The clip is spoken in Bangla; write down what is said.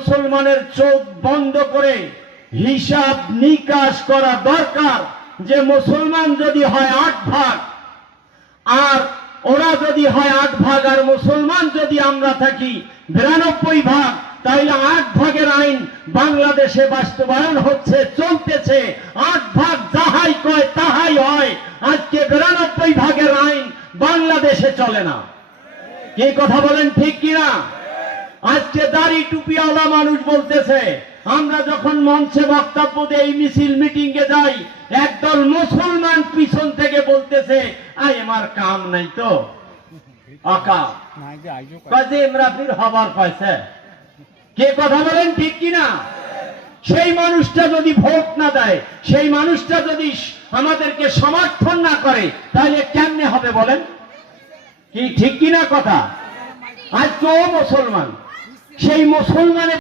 মুসলমানের চোখ বন্ধ করে হিসাব নিকাশ করা দরকার যে মুসলমান যদি হয় 8 ভাগ আর ওরা যদি হয় 8 ভাগ আর মুসলমান যদি আমরা থাকি 92 ভাগ, তাইলে 8 ভাগের আইন বাংলাদেশে বাস্তবায়ন হচ্ছে, চলতেছে। 8 ভাগ যাহাই কয় তাহাই হয়। আজকে 92 ভাগের আইন বাংলাদেশে চলে না। কি কথা বলেন, ঠিক কিনা? আজকে দাড়ি টুপিওয়ালা মানুষ বলতেছে, আমরা যখন মঞ্চে বক্তব্য দেই, মিছিল মিটিং এ যাই, একদল মুসলমান পিছন থেকে বলতেছে, আই আমার কাম নাই তো আকা কাজে আমরা ফির হবার পাইছে। কে কথা বলেন, ঠিক কিনা? সেই মানুষটা যদি ভোট না দেয়, সেই মানুষটা যদি আমাদেরকে সমর্থন না করে, তাহলে কেমনে হবে বলেন? কি ঠিক কিনা কথা? আজ তো মুসলমান, সেই মুসলমানের